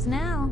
yours now.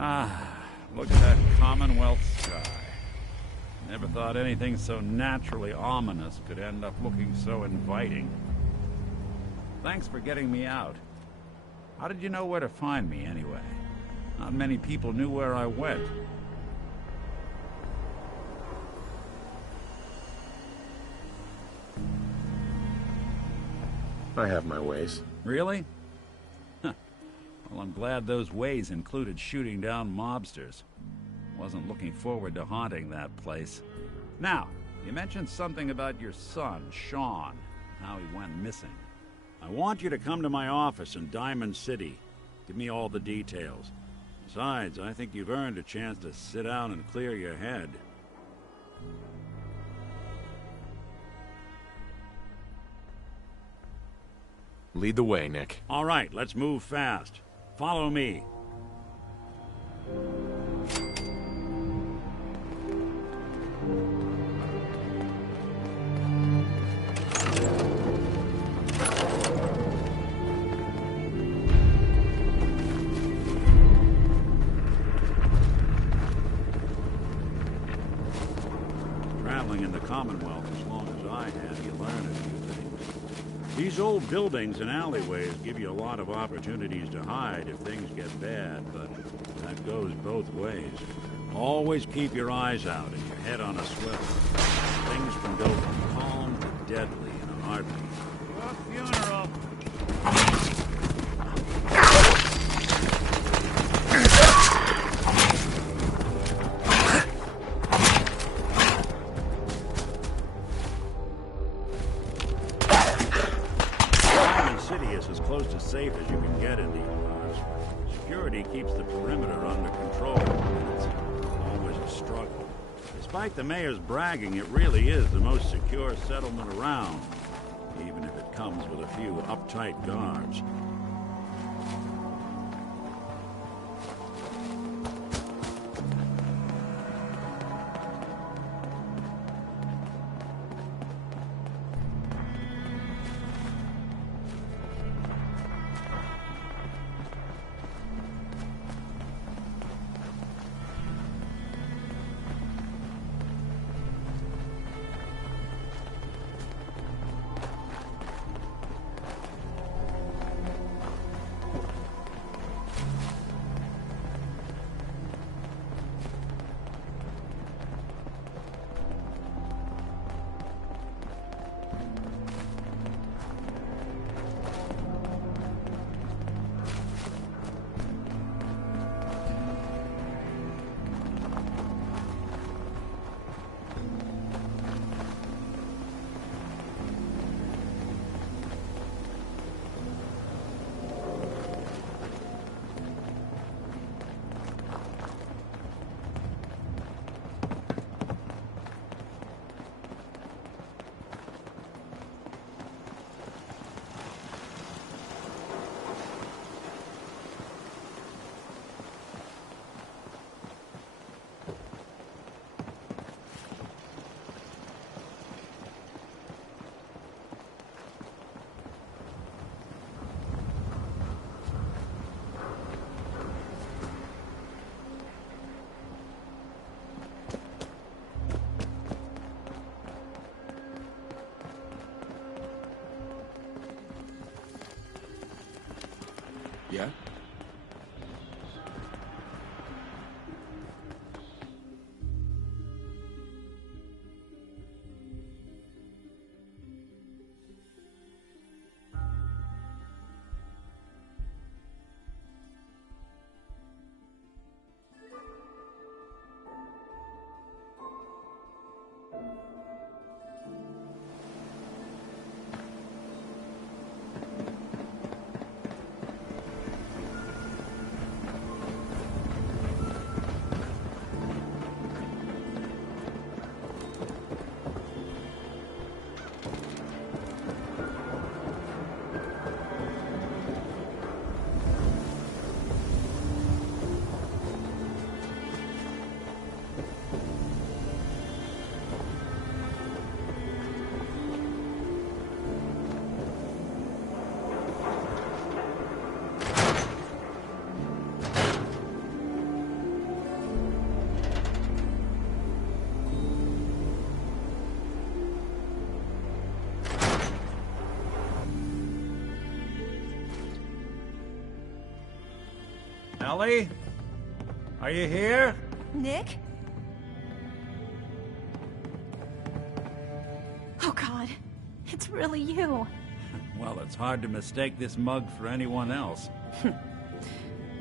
Ah, look at that Commonwealth sky. Never thought anything so naturally ominous could end up looking so inviting. Thanks for getting me out. How did you know where to find me, anyway? Not many people knew where I went. I have my ways. Really? Well, I'm glad those ways included shooting down mobsters. Wasn't looking forward to haunting that place. Now, you mentioned something about your son, Sean, how he went missing. I want you to come to my office in Diamond City. Give me all the details. Besides, I think you've earned a chance to sit down and clear your head. Lead the way, Nick. All right, let's move fast. Follow me. Traveling in the Commonwealth as long as I have, you learn a few things. These old buildings and alleyways give you a lot of opportunities to hide if things get bad, but that goes both ways. Always keep your eyes out and your head on a swivel. Things can go from calm to deadly in a heartbeat. A funeral! Diamond City is as close to safe as you can get in these parts. Security keeps the perimeter under control, and it's always a struggle. Despite the mayor's bragging, it really is the most secure settlement around, even if it comes with a few uptight guards. Yeah? Ellie? Are you here? Nick? Oh God, it's really you. Well, it's hard to mistake this mug for anyone else.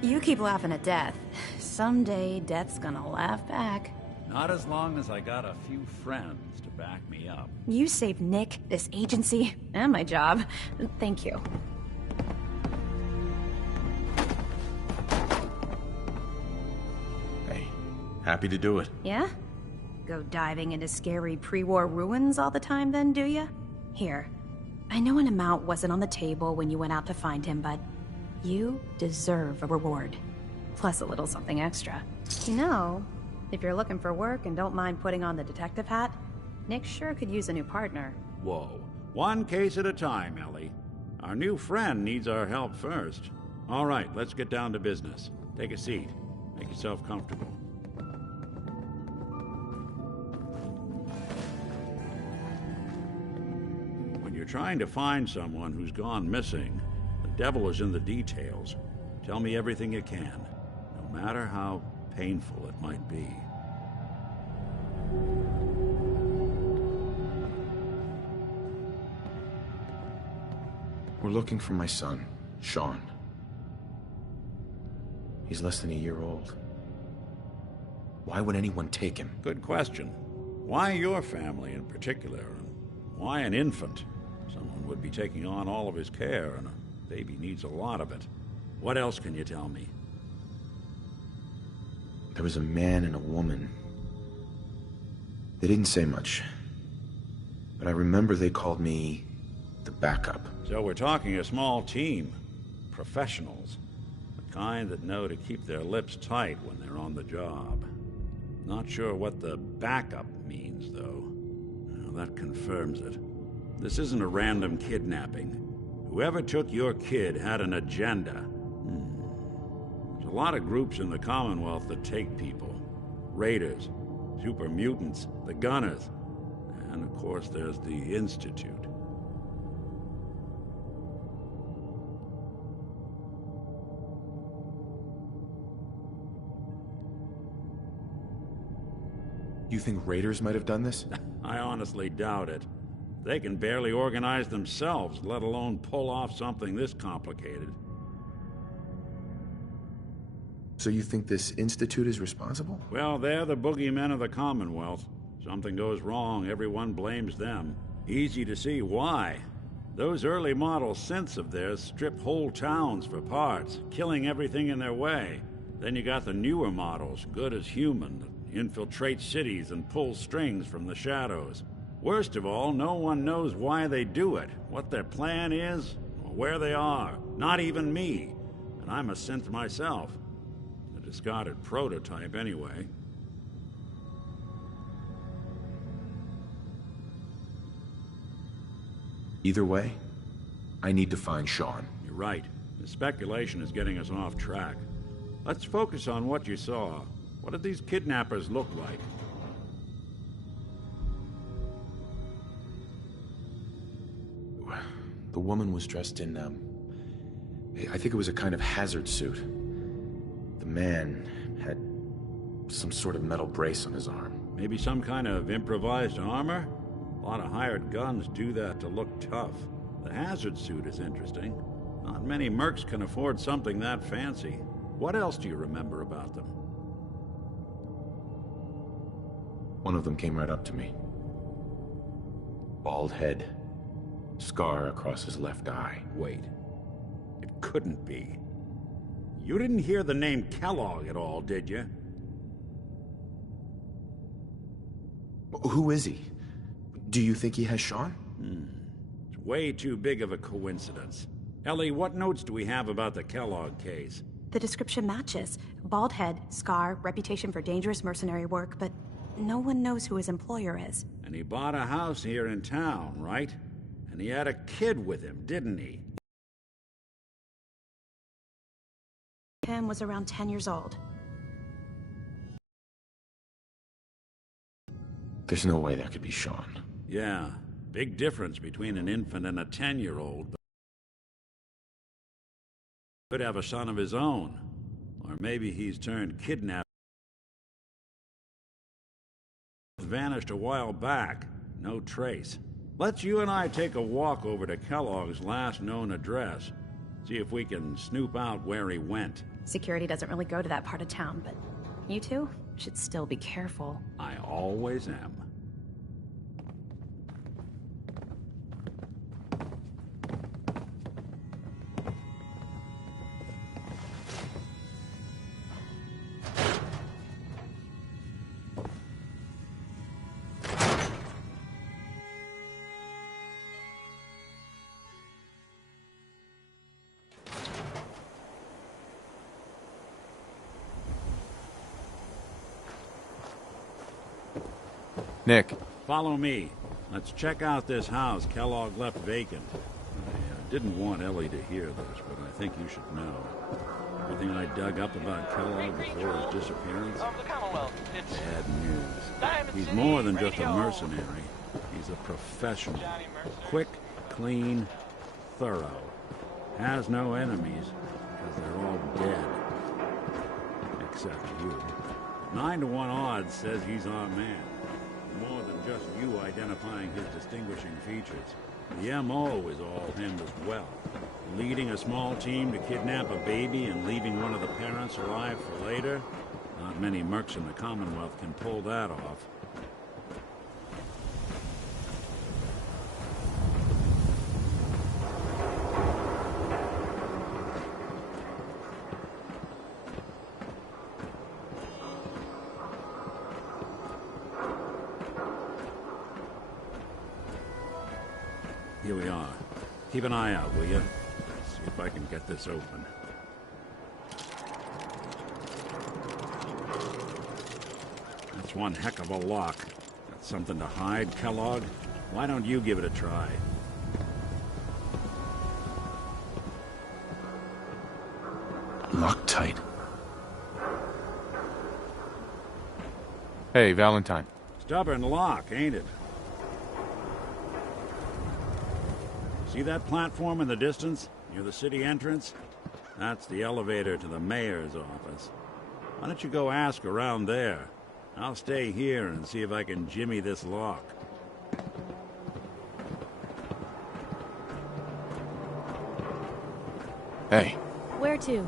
You keep laughing at death. Someday, death's gonna laugh back. Not as long as I got a few friends to back me up. You saved Nick, this agency, and my job. Thank you. Hey, happy to do it. Yeah? Go diving into scary pre-war ruins all the time then, do ya? Here, I know an amount wasn't on the table when you went out to find him, but you deserve a reward. Plus a little something extra. You know, if you're looking for work and don't mind putting on the detective hat, Nick sure could use a new partner. Whoa. One case at a time, Ellie. Our new friend needs our help first. All right, let's get down to business. Take a seat. Make yourself comfortable. When you're trying to find someone who's gone missing, the devil is in the details. Tell me everything you can, no matter how painful it might be. We're looking for my son, Sean. He's less than a year old. Why would anyone take him? Good question. Why your family in particular? And why an infant? Someone would be taking on all of his care, and a baby needs a lot of it. What else can you tell me? There was a man and a woman. They didn't say much. But I remember they called me the backup. So we're talking a small team. Professionals. The kind that know to keep their lips tight when they're on the job. Not sure what the backup means, though. Well, that confirms it. This isn't a random kidnapping. Whoever took your kid had an agenda. There's a lot of groups in the Commonwealth that take people. Raiders, super mutants, the Gunners, and of course there's the Institute. You think raiders might have done this? I honestly doubt it. They can barely organize themselves, let alone pull off something this complicated. So you think this institute is responsible? Well, they're the boogeymen of the Commonwealth. Something goes wrong, everyone blames them. Easy to see why. Those early model synths of theirs strip whole towns for parts, killing everything in their way. Then you got the newer models, good as human, that infiltrate cities and pull strings from the shadows. Worst of all, no one knows why they do it, what their plan is, or where they are. Not even me. And I'm a synth myself. A discarded prototype, anyway. Either way, I need to find Sean. You're right. The speculation is getting us off track. Let's focus on what you saw. What did these kidnappers look like? The woman was dressed in, I think it was a kind of hazard suit. The man had some sort of metal brace on his arm. Maybe some kind of improvised armor? A lot of hired guns do that to look tough. The hazard suit is interesting. Not many mercs can afford something that fancy. What else do you remember about them? One of them came right up to me. Bald head. Scar across his left eye. Wait. It couldn't be. You didn't hear the name Kellogg at all, did you? Who is he? Do you think he has Sean? It's way too big of a coincidence. Ellie, what notes do we have about the Kellogg case? The description matches. Bald head, scar, reputation for dangerous mercenary work, but no one knows who his employer is. And he bought a house here in town, right? And he had a kid with him, didn't he? Tim was around 10 years old. There's no way that could be Sean. Yeah, big difference between an infant and a 10-year-old. Could have a son of his own. Or maybe he's turned kidnapper. Vanished a while back. No trace. Let's you and I take a walk over to Kellogg's last known address. See if we can snoop out where he went. Security doesn't really go to that part of town, but you two should still be careful. I always am. Nick. Follow me. Let's check out this house Kellogg left vacant. I didn't want Ellie to hear this, but I think you should know. Everything I dug up about Kellogg before his disappearance? Bad news. He's more than just a mercenary. He's a professional. Quick, clean, thorough. Has no enemies, because they're all dead. except you. 9 to 1 odds says he's our man. More than just you identifying his distinguishing features. The MO is all him as well. Leading a small team to kidnap a baby and leaving one of the parents alive for later? Not many mercs in the Commonwealth can pull that off. Here we are. Keep an eye out, will you? See if I can get this open. That's one heck of a lock. Got something to hide, Kellogg? Why don't you give it a try? Locked tight. Hey, Valentine. Stubborn lock, ain't it? See that platform in the distance, near the city entrance? That's the elevator to the mayor's office. Why don't you go ask around there? I'll stay here and see if I can jimmy this lock. Hey. Where to?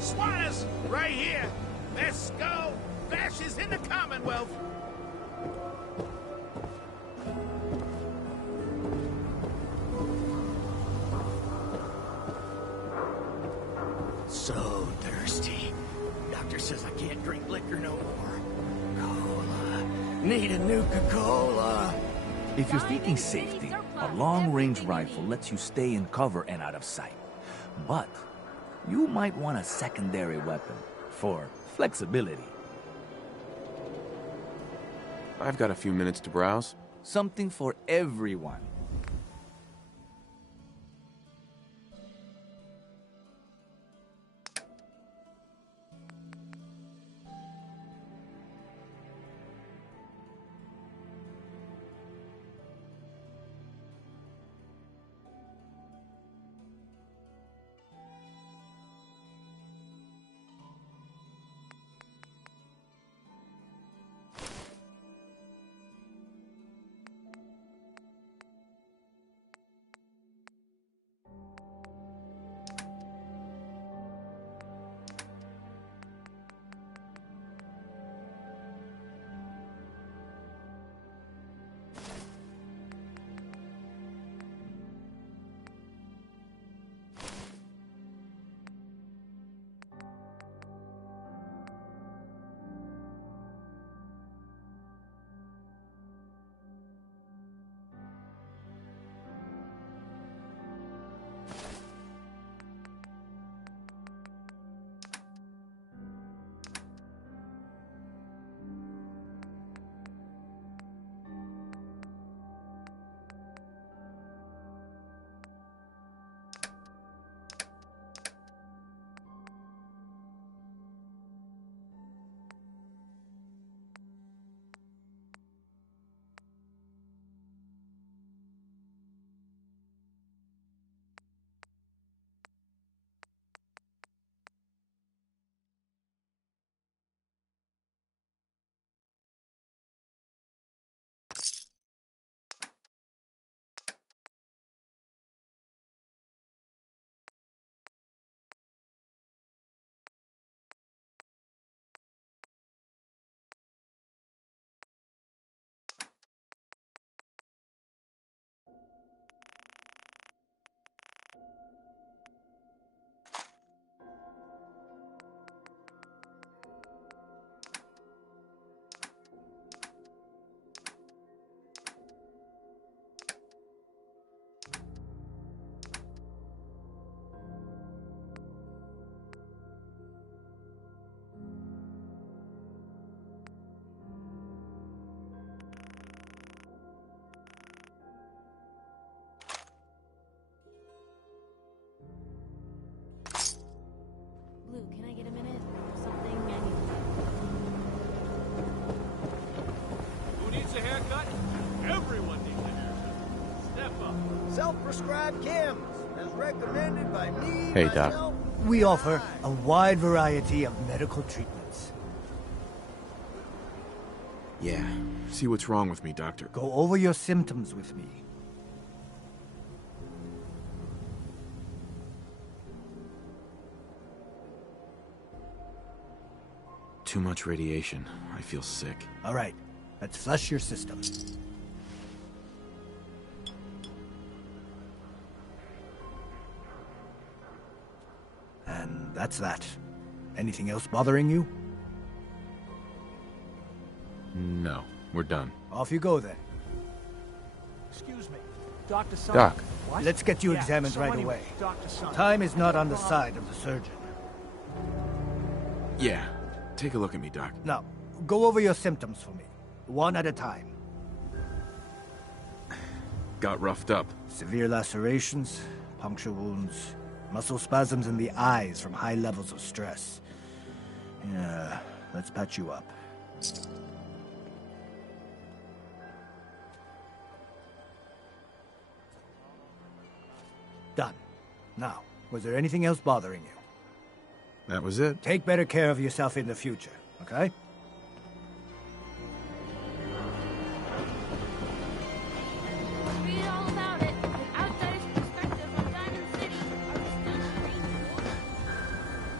Squatters, right here. Let's go. Fascists in the Commonwealth. So thirsty. Doctor says I can't drink liquor no more. Cola. Need a Nuka-Cola. If you're seeking safety, a long-range rifle lets you stay in cover and out of sight. But you might want a secondary weapon for flexibility. I've got a few minutes to browse. Something for everyone. needs a haircut. Everyone needs a haircut. Step up. Self-prescribed chems, as recommended by me, Hey, Doc. myself, We and offer I. a wide variety of medical treatments. Yeah. See what's wrong with me, Doctor. Go over your symptoms with me. Too much radiation. I feel sick. All right, let's flush your system. And that's that. Anything else bothering you? No, we're done. Off you go then. Excuse me. Dr. Sun. Doc. What? Let's get you Yeah, examined so right anyway, away. Dr. Sun. Time is not on the side of the surgeon. Yeah. Take a look at me, Doc. Now, go over your symptoms for me, one at a time. Got roughed up. Severe lacerations, puncture wounds, muscle spasms in the eyes from high levels of stress. Yeah, let's patch you up. Done. Now, was there anything else bothering you? That was it. Take better care of yourself in the future, okay? Read all about it. An outsider's perspective on Diamond City. Are we still green?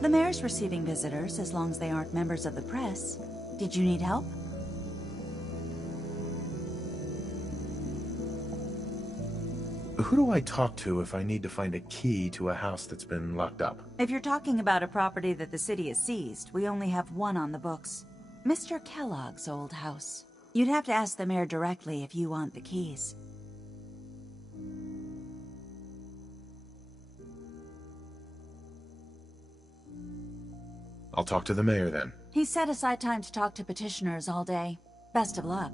The mayor's receiving visitors as long as they aren't members of the press. Did you need help? Who do I talk to if I need to find a key to a house that's been locked up? If you're talking about a property that the city has seized, we only have one on the books. Mr. Kellogg's old house. You'd have to ask the mayor directly if you want the keys. I'll talk to the mayor then. He set aside time to talk to petitioners all day. Best of luck.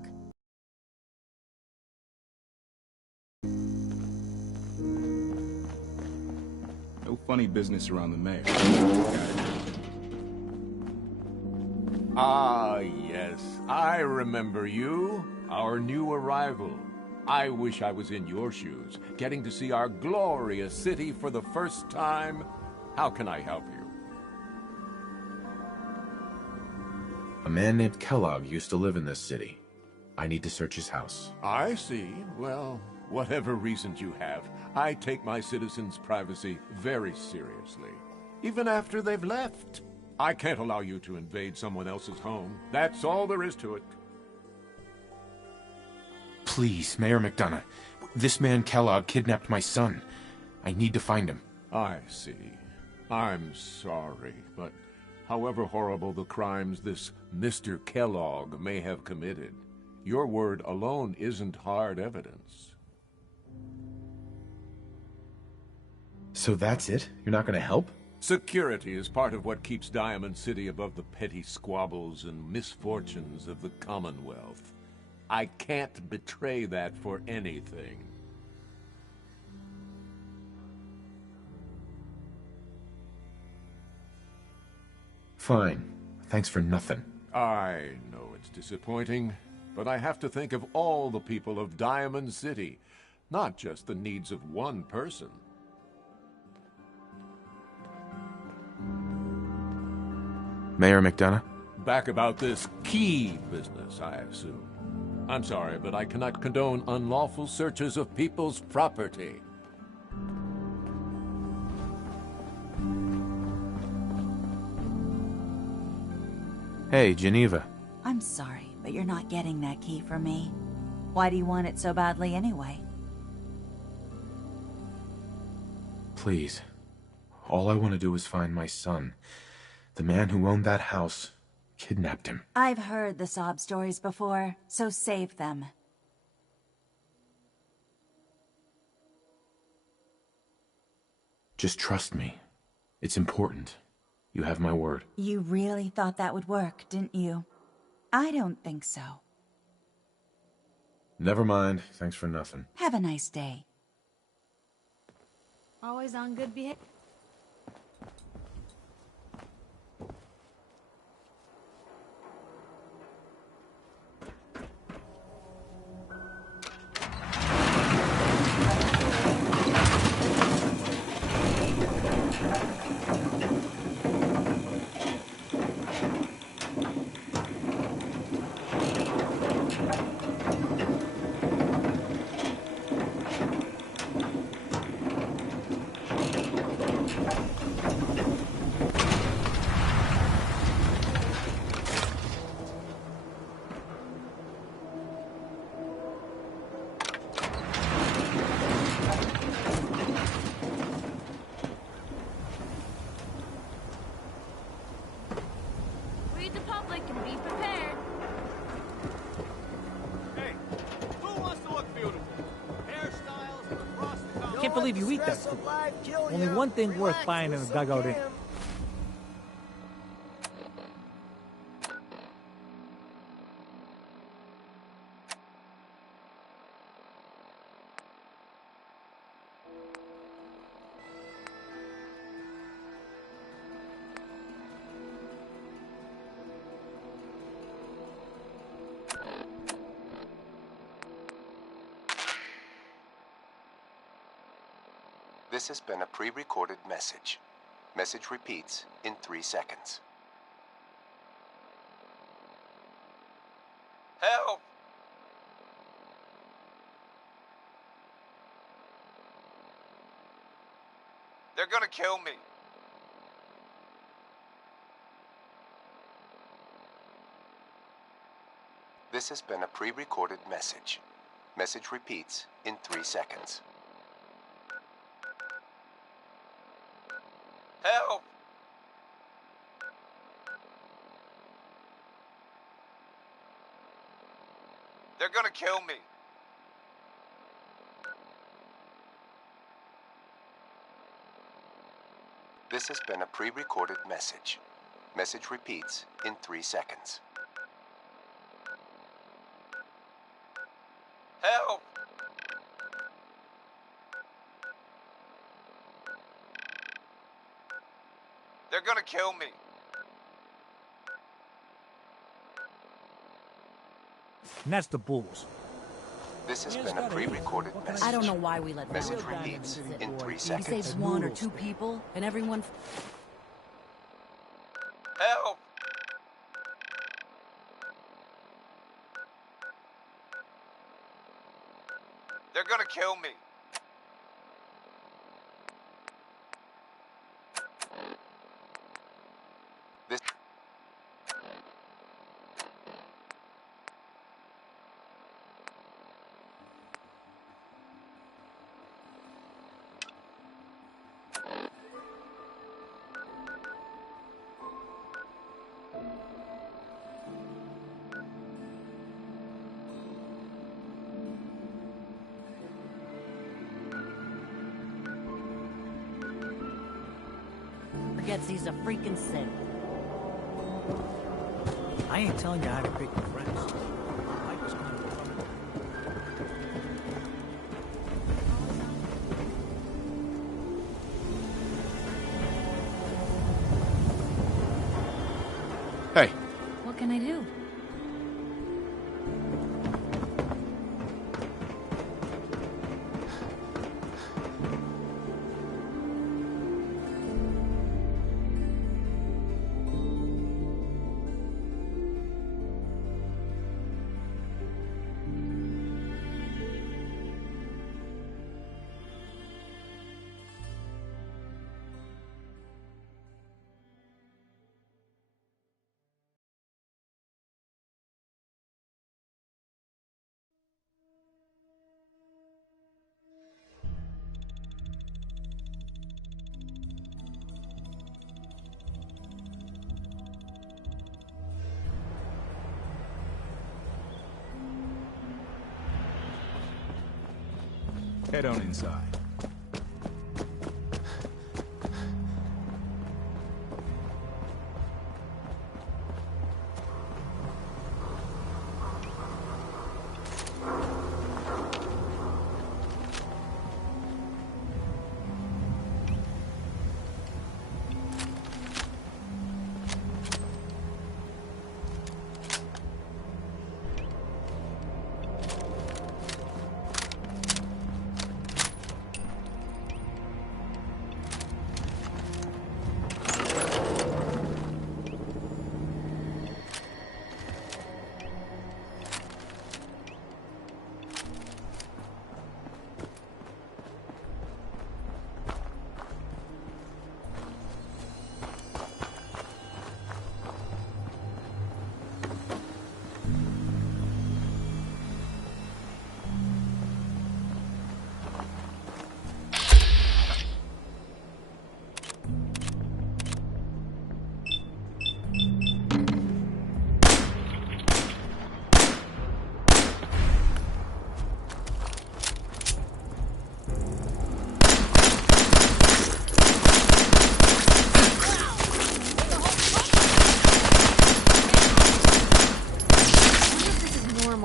No funny business around the mayor. Ah, yes. I remember you. Our new arrival. I wish I was in your shoes, getting to see our glorious city for the first time. How can I help you? A man named Kellogg used to live in this city. I need to search his house. I see. Well, whatever reasons you have, I take my citizens' privacy very seriously. Even after they've left. I can't allow you to invade someone else's home. That's all there is to it. Please, Mayor McDonough. This man Kellogg kidnapped my son. I need to find him. I see. I'm sorry, but however horrible the crimes this Mr. Kellogg may have committed, your word alone isn't hard evidence. So that's it? You're not going to help? Security is part of what keeps Diamond City above the petty squabbles and misfortunes of the Commonwealth. I can't betray that for anything. Fine. Thanks for nothing. I know it's disappointing, but I have to think of all the people of Diamond City, not just the needs of one person. Mayor McDonough? Back about this key business, I assume. I'm sorry, but I cannot condone unlawful searches of people's property. Hey, Geneva. I'm sorry, but you're not getting that key from me. Why do you want it so badly anyway? Please. All I want to do is find my son. The man who owned that house kidnapped him. I've heard the sob stories before, so save them. Just trust me. It's important. You have my word. You really thought that would work, didn't you? I don't think so. Never mind. Thanks for nothing. Have a nice day. Always on good behavior. Read the public and be prepared. Hey, who wants to look beautiful? Hairstyles from across the country. Can't believe you eat that food. Only one thing worth buying in a dugout in. This has been a pre-recorded message. Message repeats in 3 seconds. Help! They're gonna kill me. This has been a pre-recorded message. Message repeats in 3 seconds. Help! They're gonna kill me. This has been a pre-recorded message. Message repeats in 3 seconds. Help! They're gonna kill me. And that's the bulls. This has been a pre-recorded message. I don't know why we let Message Valentine repeats visit in Ward. 3 He seconds. saves one or two people, and everyone... Help! They're gonna kill me. This forgets he's a freaking Sith. I ain't telling you how to pick your friends. Mike was kind of trouble. Hey. What can I do? Head on inside.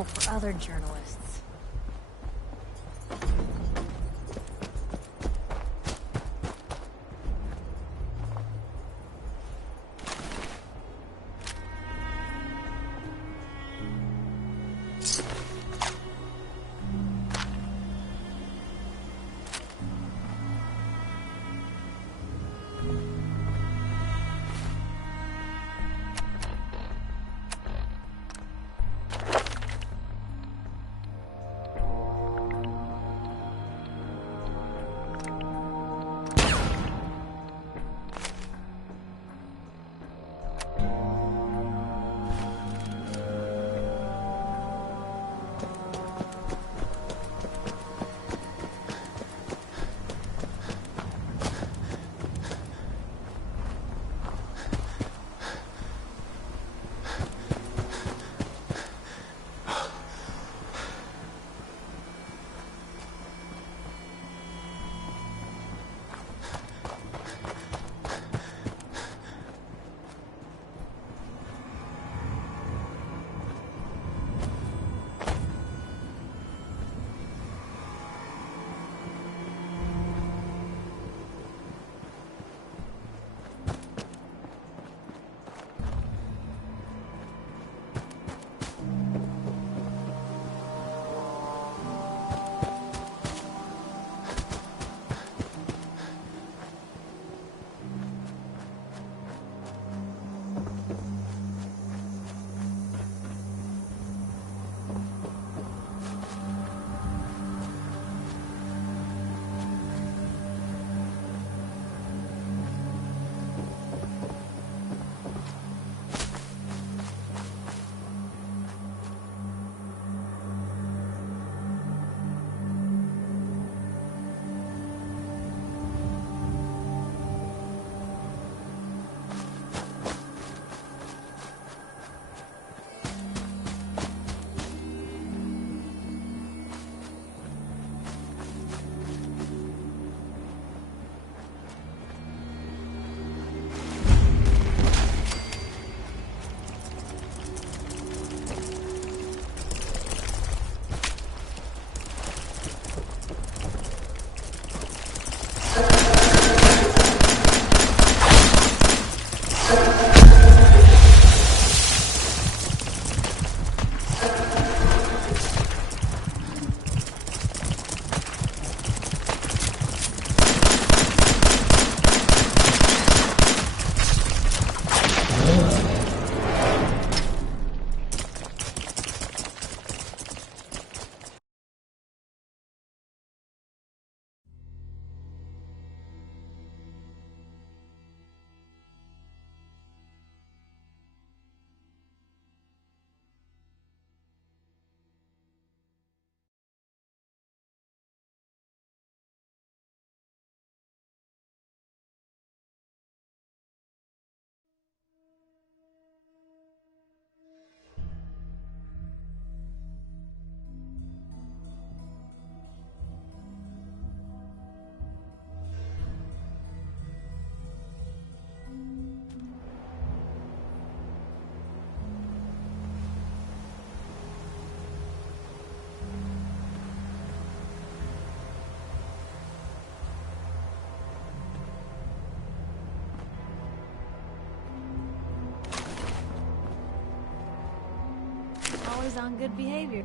For other journalists. Always on good behavior.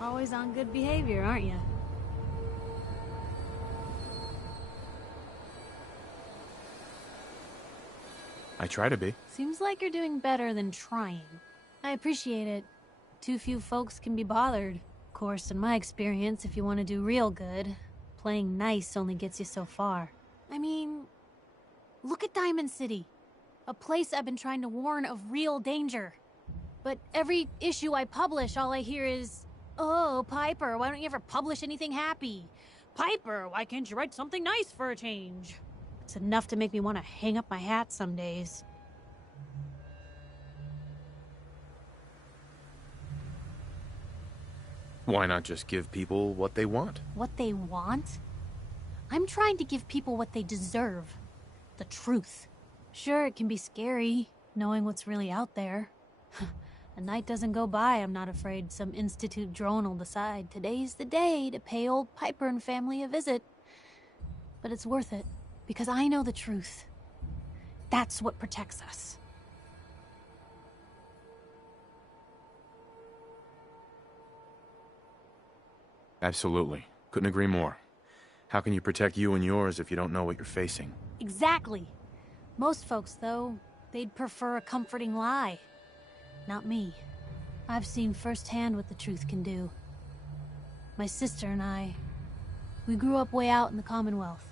Always on good behavior, aren't you? I try to be. Seems like you're doing better than trying. I appreciate it. Too few folks can be bothered. Of course, in my experience, if you want to do real good, playing nice only gets you so far. I mean, look at Diamond City. A place I've been trying to warn of real danger. But every issue I publish, all I hear is, "Oh, Piper, why don't you ever publish anything happy? Piper, why can't you write something nice for a change?" It's enough to make me want to hang up my hat some days. Why not just give people what they want? What they want? I'm trying to give people what they deserve. The truth. Sure, it can be scary, knowing what's really out there. A night doesn't go by I'm not afraid some Institute drone will decide today's the day to pay old Piper and family a visit. But it's worth it, because I know the truth. That's what protects us. Absolutely. Couldn't agree more. How can you protect you and yours if you don't know what you're facing? Exactly. Most folks, though, they'd prefer a comforting lie. Not me. I've seen firsthand what the truth can do. My sister and I, we grew up way out in the Commonwealth.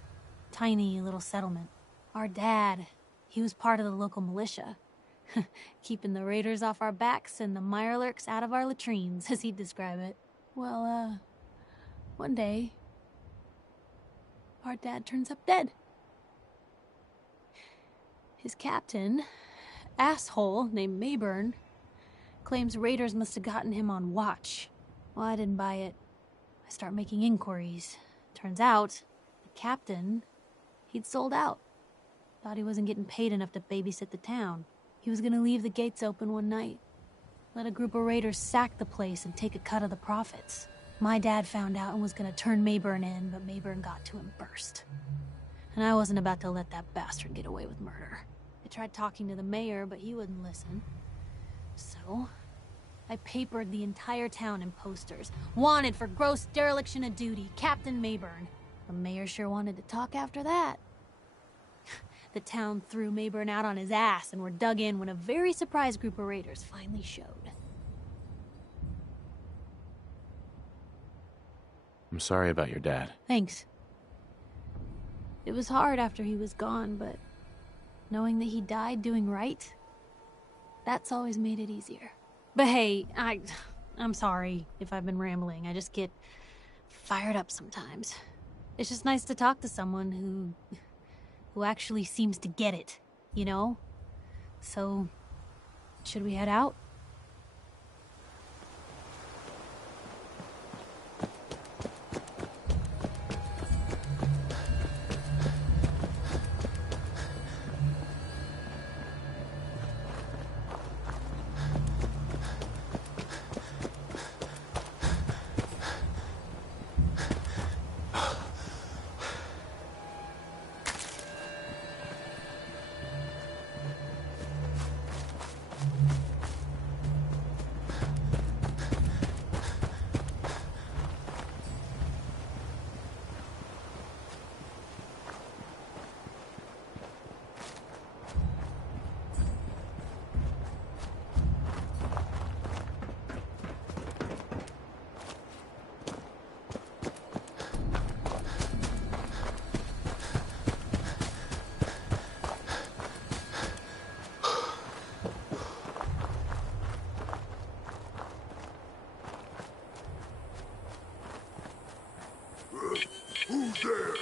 Tiny little settlement. Our dad, he was part of the local militia. Keeping the raiders off our backs and the mirelurks out of our latrines, as he'd describe it. Well, one day, our dad turns up dead. His captain, asshole named Mayburn, claims raiders must have gotten him on watch. Well, I didn't buy it. I start making inquiries. Turns out, the captain, he'd sold out. Thought he wasn't getting paid enough to babysit the town. He was gonna leave the gates open one night. Let a group of raiders sack the place and take a cut of the profits. My dad found out and was gonna turn Mayburn in, but Mayburn got to him first. And I wasn't about to let that bastard get away with murder. I tried talking to the mayor, but he wouldn't listen. So, I papered the entire town in posters. Wanted for gross dereliction of duty, Captain Mayburn. The mayor sure wanted to talk after that. The town threw Mayburn out on his ass and were dug in when a very surprised group of raiders finally showed. I'm sorry about your dad. Thanks. It was hard after he was gone, but knowing that he died doing right, that's always made it easier. But hey, I'm sorry if I've been rambling. I just get fired up sometimes. It's just nice to talk to someone who actually seems to get it, you know? So, should we head out? Who's there?